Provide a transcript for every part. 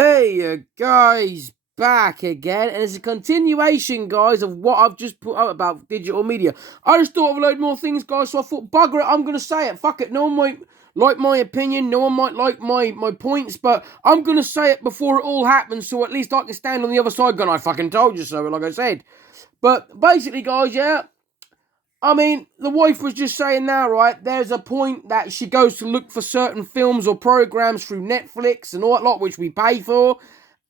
Hey, guys, back again, and it's a continuation, guys, of what I've just put out about digital media. I just thought of a load more things, guys, so I thought, bugger it, I'm going to say it. Fuck it, no one might like my opinion, no one might like my points, but I'm going to say it before it all happens, so at least I can stand on the other side going, I fucking told you so, like I said. But basically, guys, yeah, I mean, the wife was just saying now, right? There's a point that she goes to look for certain films or programs through Netflix and all that lot, which we pay for,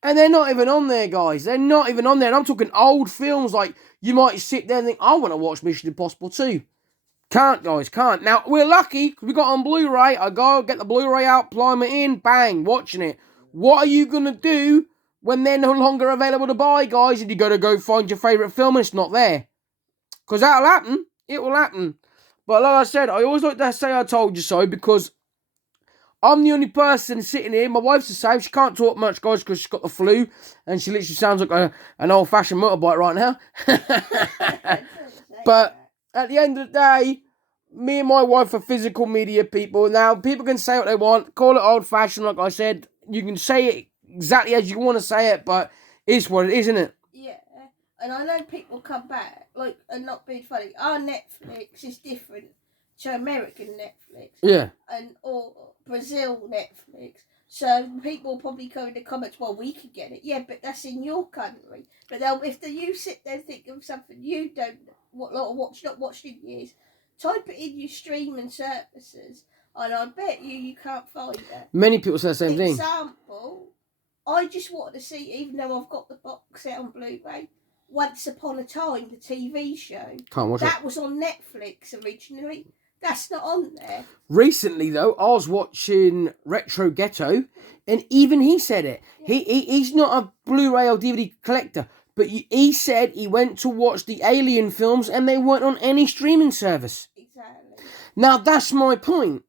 and they're not even on there, guys. They're not even on there. And I'm talking old films, like you might sit there and think, I want to watch Mission Impossible 2. Can't, guys, can't. Now, we're lucky because we got on Blu-ray. I go, get the Blu-ray out, plumb it in, bang, watching it. What are you going to do when they're no longer available to buy, guys? And you got to go find your favourite film and it's not there. Because that'll happen. It will happen. But like I said, I always like to say I told you so because I'm the only person sitting here. My wife's the same. She can't talk much, guys, because she's got the flu. And she literally sounds like an old-fashioned motorbike right now. But at the end of the day, me and my wife are physical media people. Now, people can say what they want. Call it old-fashioned, like I said. You can say it exactly as you want to say it, but it's what it is, isn't it? Yeah. And I know people come back, and not being funny. Our Netflix is different to American Netflix. Yeah. Or Brazil Netflix. So people probably go in the comments, well, we could get it. Yeah, but that's in your country. But if you sit there and think of something you don't not watched in years, type it in your streaming services, and I bet you can't find it. Many people say the same thing. Example, I just wanted to see, even though I've got the box set on Blu-ray, Once Upon a Time, the TV show. Can't watch it. That was on Netflix originally. That's not on there. Recently, though, I was watching Retro Ghetto, and even he said it. Yeah. He's not a Blu-ray or DVD collector, but he said he went to watch the Alien films, and they weren't on any streaming service. Exactly. Now, that's my point.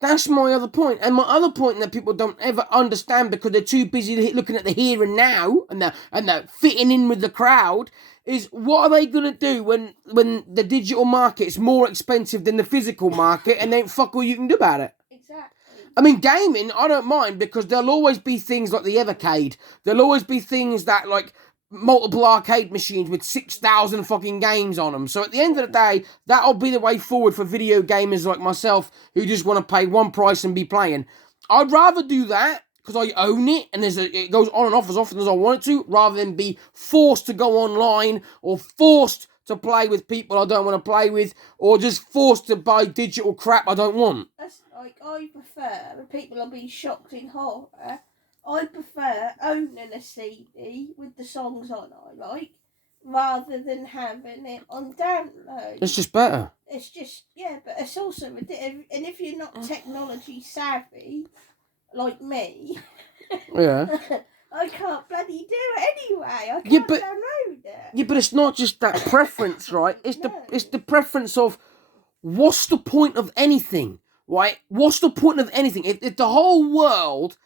That's my other point. And my other point that people don't ever understand because they're too busy looking at the here and now and they're fitting in with the crowd is what are they going to do when the digital market is more expensive than the physical market and then fuck all you can do about it? Exactly. I mean, gaming, I don't mind because there'll always be things like the Evercade. There'll always be things that like multiple arcade machines with 6,000 fucking games on them. So at the end of the day, that'll be the way forward for video gamers like myself who just want to pay one price and be playing. I'd rather do that because I own it and it goes on and off as often as I want it to, rather than be forced to go online or forced to play with people I don't want to play with, or just forced to buy digital crap I don't want. That's like I prefer, when people are being shocked in horror, I prefer owning a CD with the songs on I like, rather than having it on download. It's just better. It's just, yeah, but it's also, and if you're not technology savvy, like me, yeah, I can't bloody do it anyway. I can't download it. Yeah, but it's not just that preference, right? It's the preference of what's the point of anything, right? What's the point of anything? If the whole world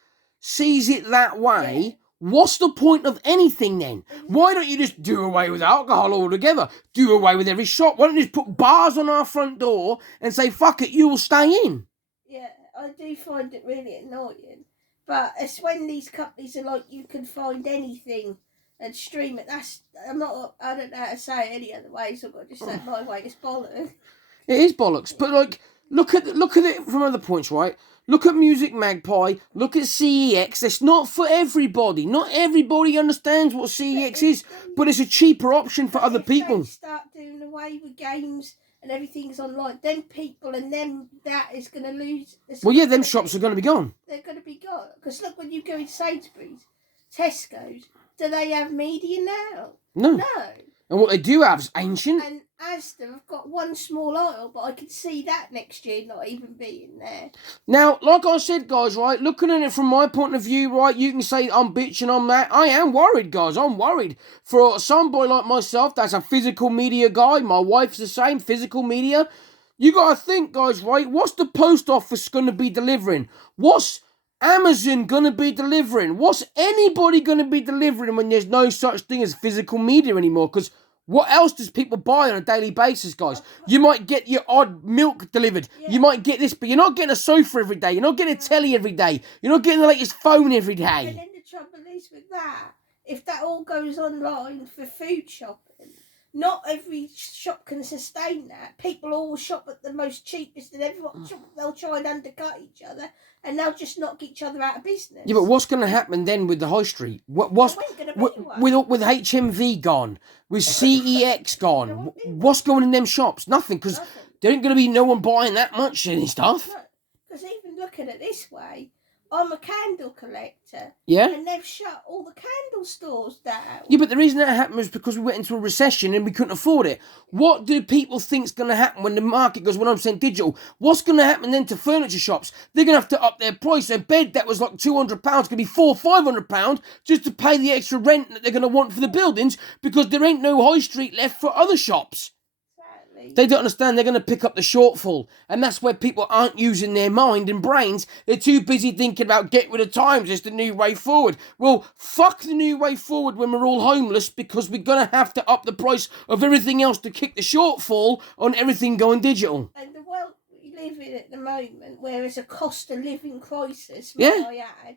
sees it that way, what's the point of anything then? Why don't you just do away with alcohol altogether? Do away with every shop? Why don't you just put bars on our front door and say, fuck it, you will stay in? Yeah, I do find it really annoying. But it's when these companies are like, you can find anything and stream it. I don't know how to say it any other way, so I've got to just say it my way. It's bollocks. It is bollocks. But like, look at it from other points, right? Look at Music Magpie. Look at CEX. It's not for everybody. Not everybody understands what CEX is, but it's a cheaper option for other people. If they start doing away with games and everything's online, then people and them that is going to lose. Well, yeah, them shops are going to be gone. They're going to be gone. Because look, when you go in Sainsbury's, Tesco's, do they have media now? No. No. And what they do have is ancient. And Asda have got one small aisle, but I could see that next year not even being there. Now, like I said, guys, right, looking at it from my point of view, right, you can say I'm bitching on that. I am worried, guys. I'm worried. For somebody like myself, that's a physical media guy. My wife's the same, physical media. You got to think, guys, right, what's the post office going to be delivering? What's Amazon going to be delivering? What's anybody going to be delivering when there's no such thing as physical media anymore? Because what else does people buy on a daily basis, guys? You might get your odd milk delivered. Yeah. You might get this, but you're not getting a sofa every day. You're not getting a telly every day. You're not getting the latest phone every day. And then the trouble is with that, if that all goes online for food shopping, not every shop can sustain that. People all shop at the most cheapest, and everyone they'll try and undercut each other, and they'll just knock each other out of business. Yeah, but what's going to happen then with the high street? What's There ain't gonna be one. with HMV gone, with CEX gone? What's going in them shops? Nothing, because Nothing. there ain't going to be no one buying that much any stuff. Because even looking at it this way, I'm a candle collector, Yeah. and they've shut all the candle stores down. Yeah, but the reason that happened was because we went into a recession and we couldn't afford it. What do people think's going to happen when the market goes 100% digital? What's going to happen then to furniture shops? They're going to have to up their price. A bed that was like £200 could be £400-500 just to pay the extra rent that they're going to want for the buildings, because there ain't no high street left for other shops. They don't understand. They're going to pick up the shortfall. And that's where people aren't using their mind and brains. They're too busy thinking about get rid of times. It's the new way forward. Well, fuck the new way forward when we're all homeless, because we're going to have to up the price of everything else to kick the shortfall on everything going digital. And the world we live in at the moment, where it's a cost of living crisis, Yeah. may I add,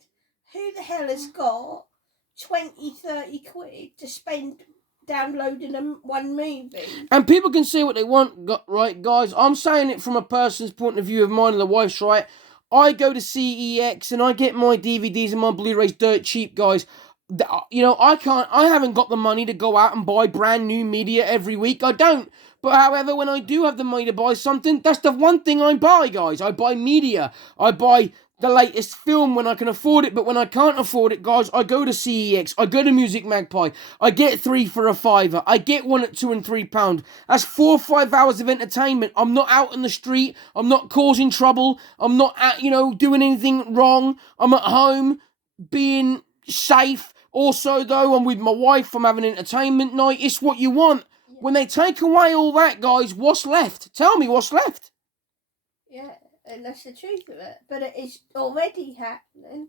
who the hell has got 20-30 quid to spend downloading one movie? And people can say what they want, right, guys? I'm saying it from a person's point of view of mine and the wife's, right? I go to CEX and I get my DVDs and my Blu-rays dirt cheap, guys. You know, I haven't got the money to go out and buy brand new media every week. I don't. But however, when I do have the money to buy something, that's the one thing I buy, guys. I buy media. I buy the latest film when I can afford it, but when I can't afford it, guys, I go to CEX, I go to Music Magpie, I get 3 for a £5, I get one at £2 and £3. That's 4 or 5 hours of entertainment. I'm not out in the street, I'm not causing trouble, I'm not at, doing anything wrong, I'm at home, being safe. Also, though, I'm with my wife, I'm having entertainment night. It's what you want. Yeah. When they take away all that, guys, what's left? Tell me what's left. Yeah. And that's the truth of it. But it is already happening.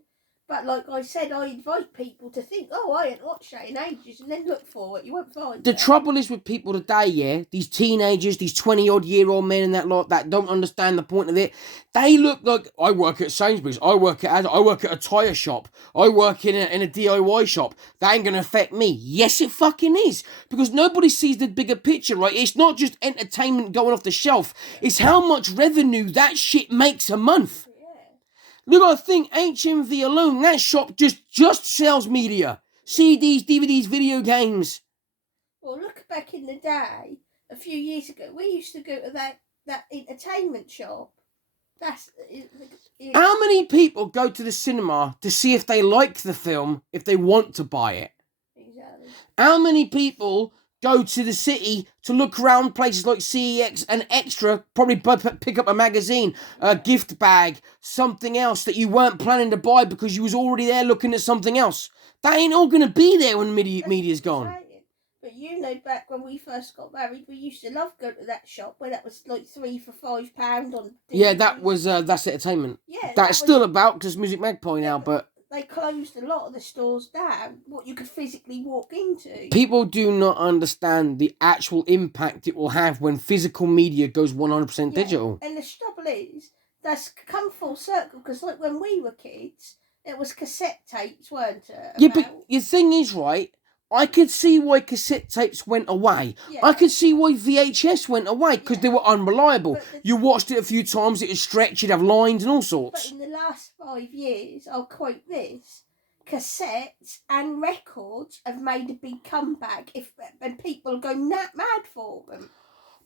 But like I said, I invite people to think, oh, I ain't watched that in ages, and then look for it. You won't find The it. trouble is with people today, yeah, these teenagers, these 20-odd-year-old men and that lot that don't understand the point of it. They look like, I work at Sainsbury's, I work at a tyre shop, I work in a DIY shop. That ain't going to affect me. Yes, it fucking is. Because nobody sees the bigger picture, right? It's not just entertainment going off the shelf. It's how much revenue that shit makes a month. Look, I think HMV alone, that shop just sells media. CDs, DVDs, video games. Well, look back in the day, a few years ago, we used to go to that entertainment shop. How many people go to the cinema to see if they like the film, if they want to buy it? Exactly. How many people go to the city to look around places like CEX and Extra, probably pick up a magazine, a gift bag, something else that you weren't planning to buy because you was already there looking at something else? That ain't all going to be there when media's gone. But back when we first got married, we used to love going to that shop where that was like 3 for £5 on DVDs. Yeah, that was, that's entertainment. Yeah. That's still about, because Music Magpie now, but they closed a lot of the stores down, what you could physically walk into. People do not understand the actual impact it will have when physical media goes 100% digital. And the trouble is, that's come full circle, because like when we were kids, it was cassette tapes, weren't it? Yeah, but the thing is, right, I could see why cassette tapes went away. Yeah. I could see why VHS went away, because they were unreliable. You watched it a few times, it was stretched, you'd have lines and all sorts. But in the last 5 years, I'll quote this, cassettes and records have made a big comeback, and people go mad for them.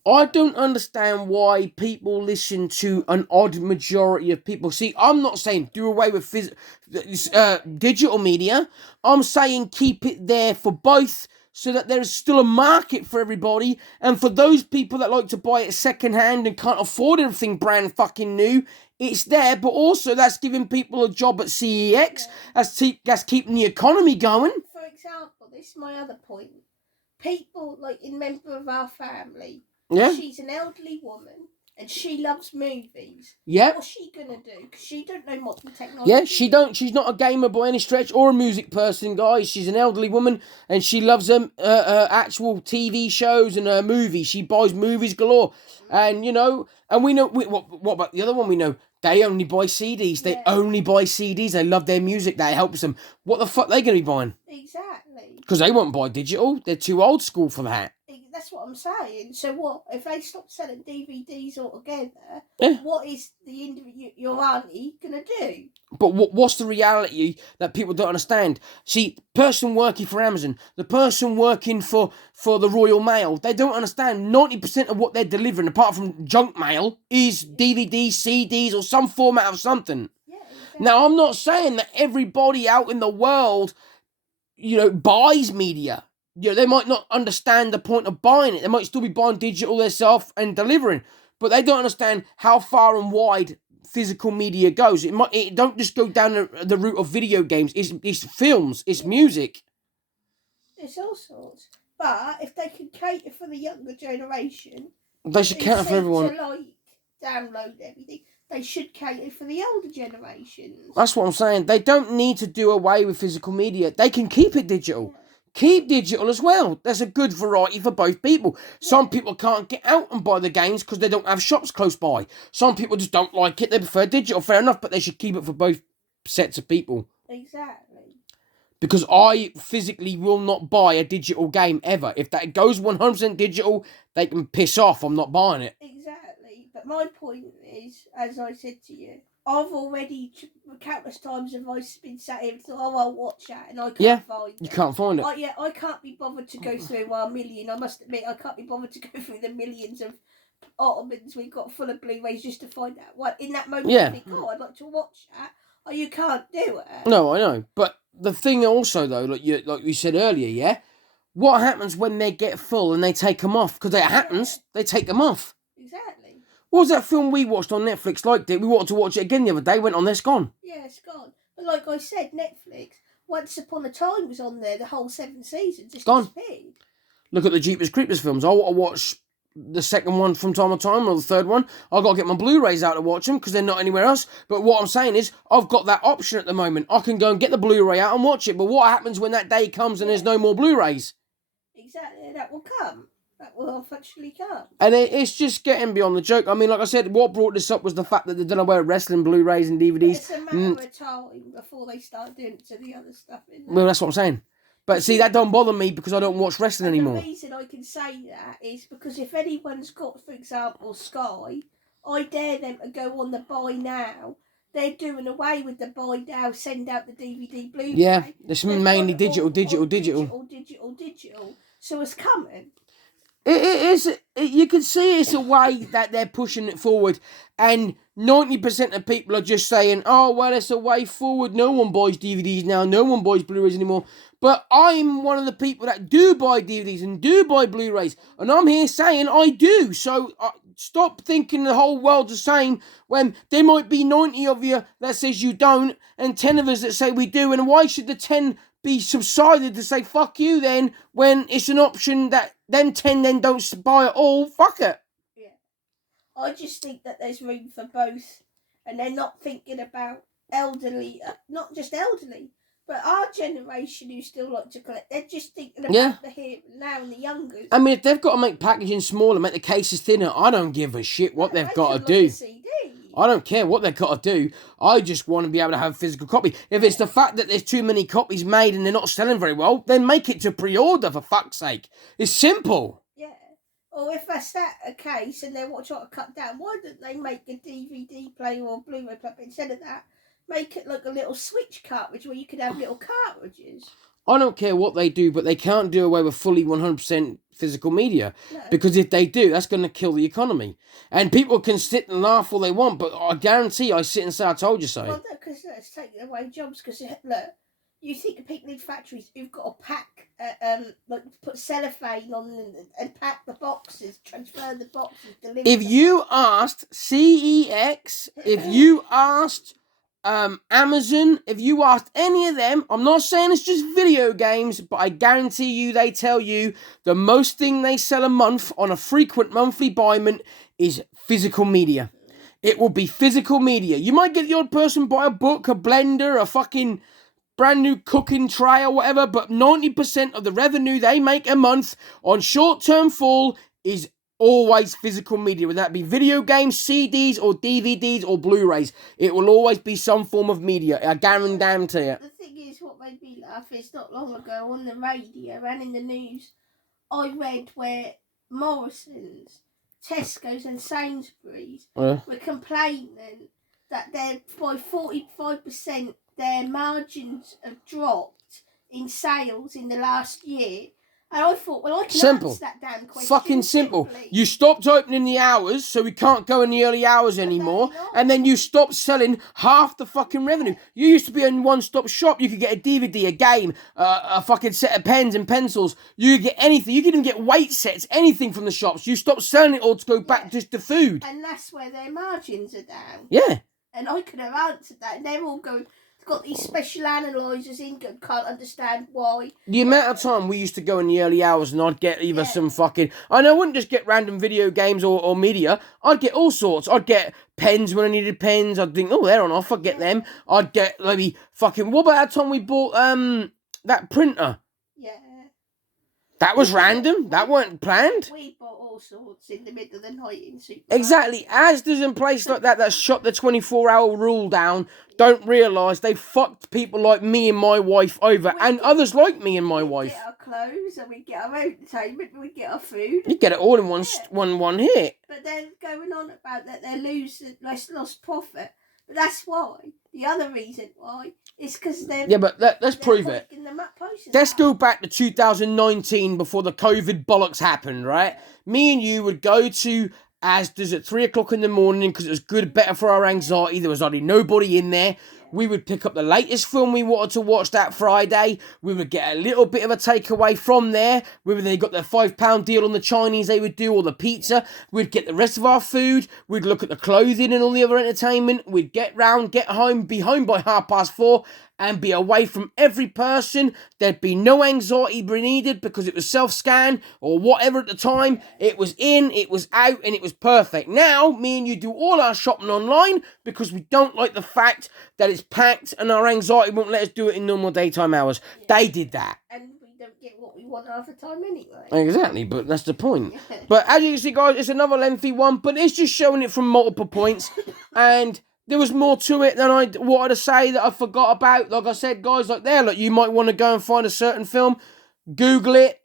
I don't understand why people listen to an odd majority of people. See, I'm not saying do away with digital media. I'm saying keep it there for both, so that there is still a market for everybody. And for those people that like to buy it secondhand and can't afford everything brand fucking new, it's there. But also that's giving people a job at CEX. That's keeping the economy going. For example, this is my other point. People, like a member of our family, she's an elderly woman and she loves movies. Yeah. What's she gonna do? Because she don't know modern technology. Yeah, she's not a gamer by any stretch or a music person, guys. She's an elderly woman and she loves actual TV shows and movies. She buys movies galore. And, and we know, what about the other one we know? They only buy CDs. They Yeah. only buy CDs. They love their music. That helps them. What the fuck they going to be buying? Exactly. Because they won't buy digital. They're too old school for that. That's what I'm saying. So what if they stop selling DVDs altogether? Yeah. What is your auntie gonna do? But what's the reality that people don't understand? See, person working for Amazon, the person working for the Royal Mail, they don't understand 90% of what they're delivering, apart from junk mail, is DVDs, CDs, or some format of something. Yeah, exactly. Now, I'm not saying that everybody out in the world, buys media. They might not understand the point of buying it. They might still be buying digital themselves and delivering, but they don't understand how far and wide physical media goes. It don't just go down the route of video games. It's films. It's music. It's all sorts. But if they can cater for the younger generation, They should cater for everyone. To download everything, they should cater for the older generations. That's what I'm saying. They don't need to do away with physical media. They can keep it digital. Keep digital as well. There's a good variety for both people. Some people can't get out and buy the games because they don't have shops close by. Some people just don't like it. They prefer digital. Fair enough, but they should keep it for both sets of people. Exactly. Because I physically will not buy a digital game ever. If that goes 100% digital, they can piss off. I'm not buying it. Exactly. But my point is, as I said to you, I've already countless times have I been sat here and thought, I'll watch that, and I can't find it. You can't find it. I can't be bothered to go through our million. I must admit, I can't be bothered to go through the millions of Ottomans we've got full of Blu-rays just to find out what in that moment. I think, I'd like to watch that. Oh, you can't do it. No, I know. But the thing also, though, like you said earlier, what happens when they get full and they take them off? Because it happens, they take them off. Exactly. What was that film we watched on Netflix? Liked it. We wanted to watch it again the other day. Went on there, it's gone. Yeah, it's gone. But like I said, Netflix, Once Upon a Time was on there, the whole 7 seasons. It's gone. Disappeared. Look at the Jeepers Creepers films. I want to watch the second one from time to time, or the third one. I've got to get my Blu-rays out to watch them because they're not anywhere else. But what I'm saying is, I've got that option at the moment. I can go and get the Blu-ray out and watch it. But what happens when that day comes and there's no more Blu-rays? Exactly, that will come. That will eventually come. And it's just getting beyond the joke. I mean, like I said, what brought this up was the fact that they don't know where wrestling Blu-rays and DVDs. But it's a matter of time before they start doing it to the other stuff in there. Well, that's what I'm saying. But see, that don't bother me because I don't watch wrestling anymore. The reason I can say that is because if anyone's got, for example, Sky, I dare them to go on the buy now. They're doing away with the buy now, send out the DVD, Blu-ray. Yeah, it's mainly digital. So it's coming. It is. You can see it's a way that they're pushing it forward, and 90% of people are just saying, "Oh well, it's a way forward. No one buys DVDs now. No one buys Blu-rays anymore." But I'm one of the people that do buy DVDs and do buy Blu-rays, and I'm here saying I do. So stop thinking the whole world's the same when there might be 90 of you that says you don't, and 10 of us that say we do. And why should the 10 be subsided to say fuck you then when it's an option that them 10 then don't buy it all? Fuck it. Yeah. I just think that there's room for both, and they're not thinking about elderly, not just elderly, but our generation who still like to collect. They're just thinking about the here and now and the younger. I mean, if they've got to make packaging smaller, make the cases thinner, I don't give a shit what they've got to do. I don't care what they've got to do. I just want to be able to have a physical copy. If it's the fact that there's too many copies made and they're not selling very well, then make it to pre-order, for fuck's sake. It's simple. Yeah. Or if that's that a case and they're trying to cut down, why don't they make a DVD player or Blu-ray player instead of that? Make it like a little Switch cartridge where you could have little cartridges. I don't care what they do, but they can't do away with fully 100% physical media. No. Because if they do, that's going to kill the economy. And people can sit and laugh all they want, but I guarantee I sit and say, I told you so. Well, no, because it's taking away jobs. Because, look, you think of people in factories who've got to pack, like put cellophane on and pack the boxes, transfer the boxes, deliver If you asked CEX, if you asked Amazon, if you asked any of them, I'm not saying it's just video games, but I guarantee you they tell you the most thing they sell a month on a frequent monthly buyment is physical media. It will be physical media. You might get the odd person buy a book, a blender, a fucking brand new cooking tray or whatever, but 90% of the revenue they make a month on short-term fall is always physical media, whether that be video games, CDs, or DVDs, or Blu-rays. It will always be some form of media. I guarantee it. The thing is, what made me laugh is not long ago on the radio and in the news, I read where Morrison's, Tesco's, and Sainsbury's were complaining that by 45% their margins have dropped in sales in the last year. And I thought, well, I can answer that damn question. Fucking simple. You stopped opening the hours, so we can't go in the early hours anymore. And then you stopped selling half the fucking revenue. You used to be in one-stop shop. You could get a DVD, a game, a fucking set of pens and pencils. You could get anything. You could even get weight sets, anything from the shops. You stopped selling it all to go back just to food. And that's where their margins are down. Yeah. And I could have answered that. And they're all going... got these special analysers in, can't understand why. The amount of time we used to go in the early hours and I'd get either some fucking... And I wouldn't just get random video games or media. I'd get all sorts. I'd get pens when I needed pens. I'd think, oh, they're on off. I'd get them. I'd get maybe fucking... What about that time we bought that printer? Yeah. That was random. That weren't planned. We bought all sorts in the middle of the night in supermarkets. Exactly. Asda's in place like that shut the 24-hour rule down, don't realise they fucked people like me and my wife over, and others like me and my wife. We get our clothes, and we get our entertainment, and we get our food. You get it all in one hit. But they're going on about that they're lost profit. But that's why. The other reason why is because they're... Yeah, but let's prove it. Let's go back to 2019 before the COVID bollocks happened, right? Me and you would go to Asda's at 3 o'clock in the morning because it was good, better for our anxiety. There was hardly nobody in there. We would pick up the latest film we wanted to watch that Friday. We would get a little bit of a takeaway from there. They got their £5 deal on the Chinese they would do, or the pizza. We'd get the rest of our food. We'd look at the clothing and all the other entertainment. We'd get home, be home by 4:30, and be away from every person. There'd be no anxiety needed because it was self-scan or whatever at the time. It was in, it was out, and it was perfect. Now, me and you do all our shopping online because we don't like the fact that it's packed and our anxiety won't let us do it in normal daytime hours. Yeah. They did that. And we don't get what we want half the time anyway. Exactly, but that's the point. But as you can see, guys, it's another lengthy one, but it's just showing it from multiple points. And... there was more to it than I wanted to say that I forgot about. Like I said, guys, you might want to go and find a certain film, Google it,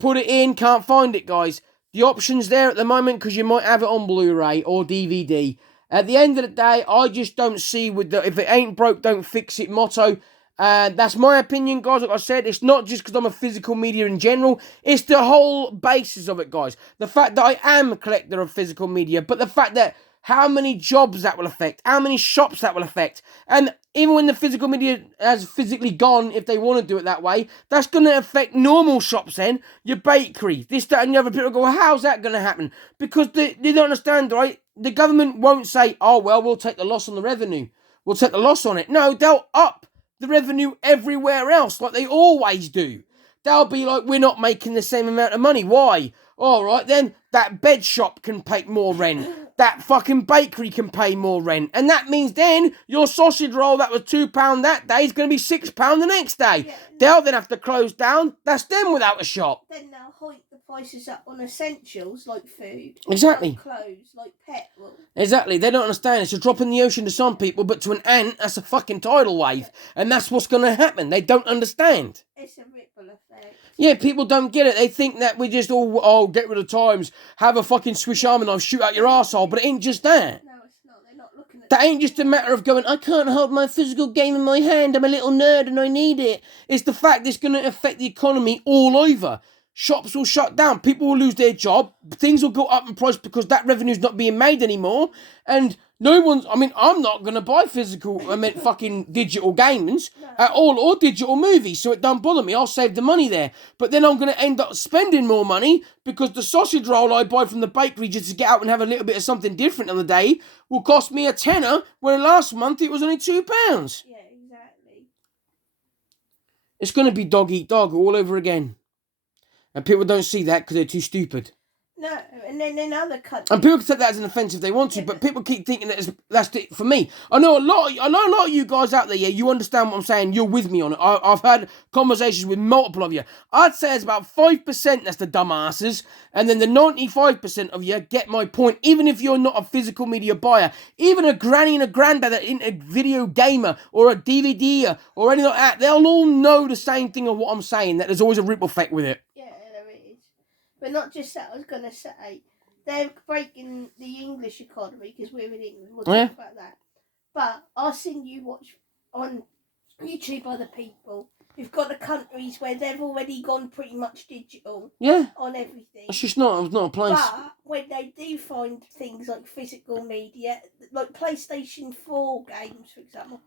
put it in, can't find it, guys. The option's there at the moment because you might have it on Blu-ray or DVD. At the end of the day, I just don't see if it ain't broke, don't fix it motto. That's my opinion, guys. Like I said, it's not just because I'm a physical media in general. It's the whole basis of it, guys. The fact that I am a collector of physical media, but the fact that how many jobs that will affect, how many shops that will affect. And even when the physical media has physically gone, if they want to do it that way, that's going to affect normal shops then. Your bakery, this, that, and the other. People go, well, how's that going to happen? Because they don't understand, right? The government won't say, oh, well, we'll take the loss on the revenue. We'll take the loss on it. No, they'll up the revenue everywhere else, like they always do. They'll be like, we're not making the same amount of money. Why? All right, then that bed shop can pay more rent. That fucking bakery can pay more rent. And that means then your sausage roll that was £2 that day is going to be £6 the next day. Yeah, they'll then have to close down. That's them without a shop. Then they'll hike the prices up on essentials like food. Exactly. Like clothes, like petrol. Exactly. They don't understand. It's a drop in the ocean to some people, but to an ant, that's a fucking tidal wave. And that's what's going to happen. They don't understand. It's a ripple effect. Yeah, people don't get it. They think that we just all, get rid of times, have a fucking Swiss Army knife, shoot out your arsehole, but it ain't just that. No, it's not. They're not looking at that. Ain't just a matter of going, I can't hold my physical game in my hand, I'm a little nerd and I need it. It's the fact that it's going to affect the economy all over. Shops will shut down, people will lose their job, things will go up in price because that revenue's not being made anymore, and I'm not going to buy fucking digital games at all, or digital movies, so it don't bother me, I'll save the money there. But then I'm going to end up spending more money because the sausage roll I buy from the bakery just to get out and have a little bit of something different on the day will cost me £10, where last month it was only £2. Yeah, exactly. It's going to be dog eat dog all over again. And people don't see that because they're too stupid. No, and then in other countries. And people can take that as an offence if they want to, but people keep thinking that's it for me. I know a lot of you guys out there, yeah, you understand what I'm saying. You're with me on it. I've had conversations with multiple of you. I'd say it's about 5% that's the dumbasses, and then the 95% of you get my point, even if you're not a physical media buyer. Even a granny and a granddad that isn't a video gamer or a DVD or anything like that, they'll all know the same thing of what I'm saying, that there's always a ripple effect with it. Yeah, there is. But not just that, I was going to say, they're breaking the English economy because we're in England. We'll talk about that. But I've seen you watch on YouTube other people who've got the countries where they've already gone pretty much digital on everything. It's just not a place. But when they do find things like physical media, like PlayStation 4 games, for example,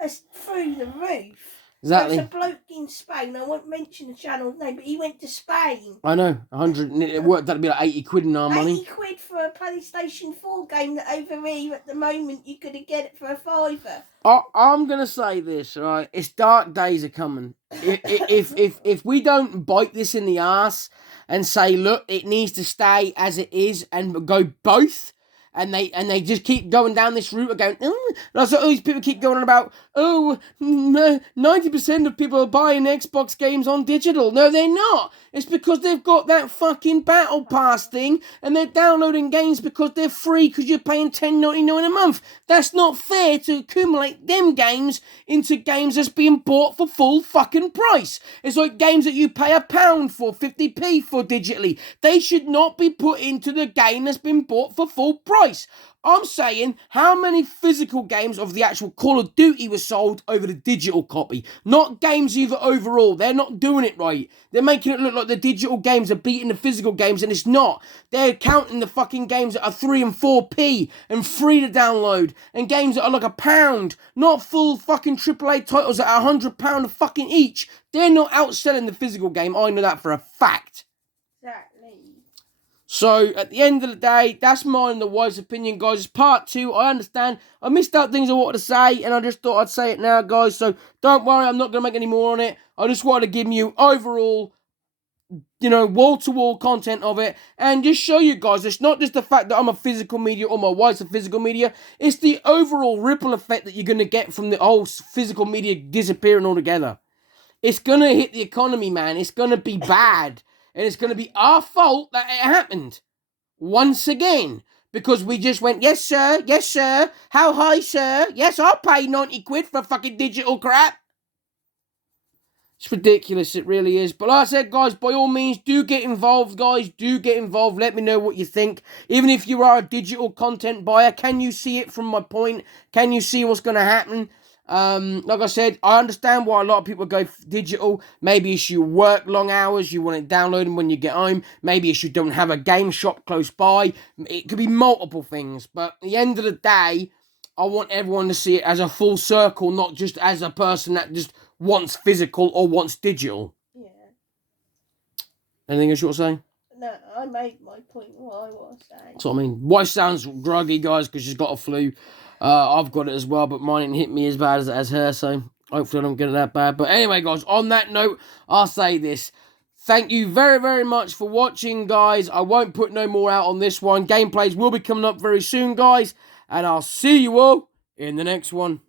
it's through the roof. Exactly. There's a bloke in Spain, I won't mention the channel's name, but he went to Spain. I know, 100, it worked out to be like 80 quid in our money. 80 quid for a PlayStation 4 game that over here at the moment you could get it for a £5. I'm going to say this, right? It's dark days are coming. If we don't bite this in the arse and say, look, it needs to stay as it is and go both, and they just keep going down this route of going, that's what all these people keep going on about, 90% of people are buying Xbox games on digital. No, they're not. It's because they've got that fucking Battle Pass thing, and they're downloading games because they're free because you're paying $10.99 a month. That's not fair to accumulate them games into games that's being bought for full fucking price. It's like games that you pay £1 for, 50p for digitally. They should not be put into the game that's been bought for full price. I'm saying how many physical games of the actual Call of Duty were sold over the digital copy, not games either overall. They're not doing it right. They're making it look like the digital games are beating the physical games, and it's not. They're counting the fucking games that are 3 and 4p and free to download, and games that are like £1, not full fucking AAA titles that are £100 a fucking each. They're not outselling the physical game. I know that for a fact. Exactly. So, at the end of the day, that's mine and the wise opinion, guys. It's part 2. I understand. I missed out things I wanted to say, and I just thought I'd say it now, guys. So, don't worry, I'm not going to make any more on it. I just wanted to give you overall, wall-to-wall content of it, and just show you guys, it's not just the fact that I'm a physical media or my wife's a physical media, it's the overall ripple effect that you're going to get from the whole physical media disappearing altogether. It's going to hit the economy, man. It's going to be bad. And it's going to be our fault that it happened. Once again. Because we just went, yes, sir. Yes, sir. How high, sir? Yes, I'll pay 90 quid for fucking digital crap. It's ridiculous. It really is. But like I said, guys, by all means, do get involved, guys. Do get involved. Let me know what you think. Even if you are a digital content buyer, can you see it from my point? Can you see what's going to happen? Like I said, I understand why a lot of people go digital. Maybe it's you work long hours, you want it downloaded when you get home. Maybe it's you don't have a game shop close by. It could be multiple things. But at the end of the day, I want everyone to see it as a full circle, not just as a person that just wants physical or wants digital. Yeah. Anything else you want to say? No, I made my point what I was saying. That's what I mean. Wife sounds groggy, guys, because she's got a flu. I've got it as well, but mine didn't hit me as bad as her, so hopefully I don't get it that bad. But anyway, guys, on that note, I'll say this. Thank you very, very much for watching, guys. I won't put no more out on this one. Gameplays will be coming up very soon, guys. And I'll see you all in the next one.